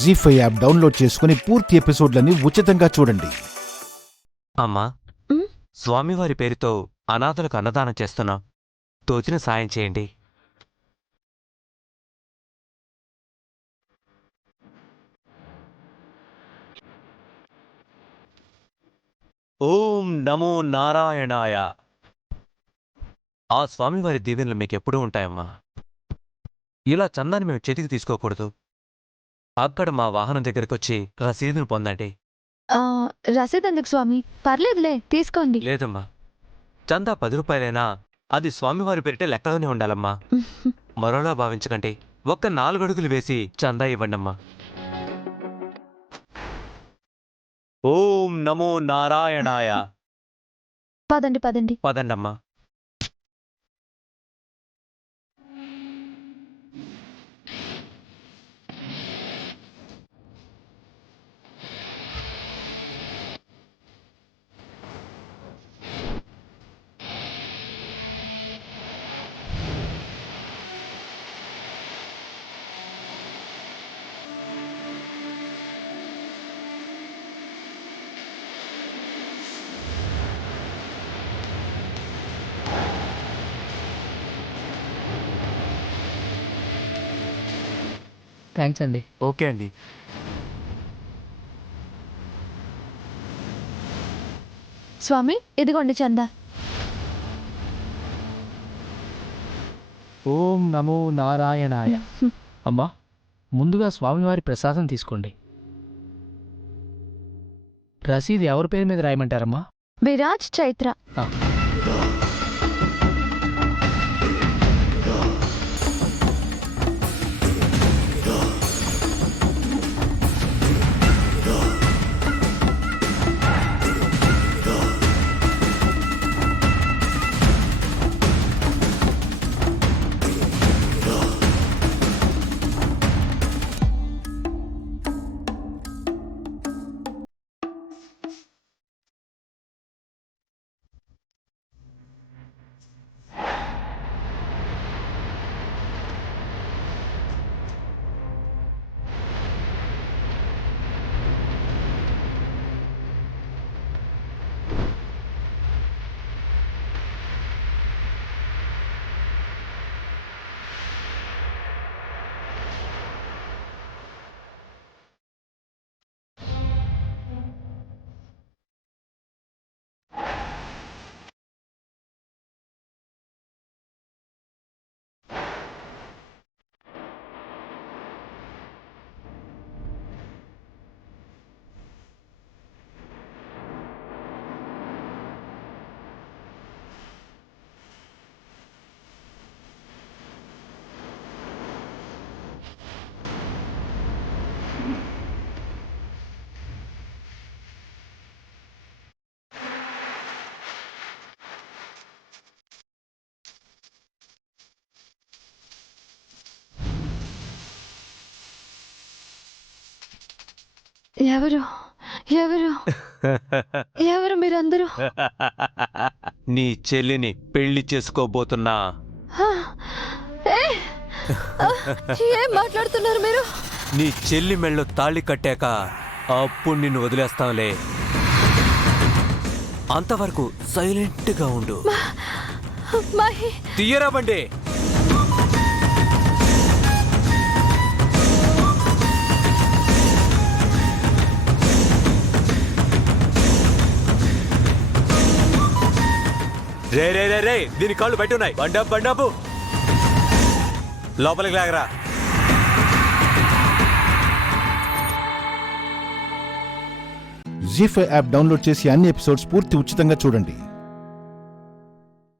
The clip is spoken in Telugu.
జీ5 యాప్ డౌన్లోడ్ చేసుకుని పూర్తి ఎపిసోడ్లని ఉచితంగా చూడండి. అమ్మా, స్వామివారి పేరుతో అనాథలకు అన్నదానం చేస్తున్నాం. తోచిన సాయం చేయండి. ఓం నమో నారాయణాయ. ఆ స్వామివారి దీవెనలు మీకెప్పుడూ ఉంటాయమ్మా. ఇలా చందాన్ని మేము చేతికి తీసుకోకూడదు. అక్కడ మా వాహనం దగ్గరకొచ్చి రసీదును పొందండి. రసీద్ ఎందుకు స్వామి? పర్లేదులే, తీసుకోండి. లేదమ్మా, చందా 10 రూపాయలైనా అది స్వామివారి పేరిటే లెక్కలోనే ఉండాలమ్మా. మరోలా భావించకండి. ఒక్క 4 అడుగులు వేసి చందా ఇవ్వండమ్మా. ఓం నమో నారాయణాయ. పదండి పదండి. పదండమ్మా. థ్యాంక్స్ అండి. ఓకే అండి. స్వామి, ఇదిగోండి చందా. ఓం నమో నారాయణాయ. అమ్మా, ముందుగా స్వామివారి ప్రసాదం తీసుకోండి. రసీదు ఎవరి పేరు మీద రాయమంటారమ్మా? విరాజ్ చైత్ర. ఎవరు ఎవరు ఎవరు మీరందరూ? నీ చెల్లిని పెళ్లి చేసుకోబోతున్నా. ఏం మాట్లాడుతున్నారు మీరు? నీ చెల్లి మెళ్ళో తాళి కట్టాక అప్పుడు నిన్ను వదిలేస్తాంలే. అంతవరకు సైలెంట్గా ఉండు. మాహి, తీయరా బండి. రే రే రే రే, దీని కాళ్ళు బయట ఉన్నాయి. బండాపు బండాపు, లోపలికి లాగరా. జీ5 యాప్ డౌన్లోడ్ చేసి అన్ని ఎపిసోడ్స్ పూర్తి ఉచితంగా చూడండి.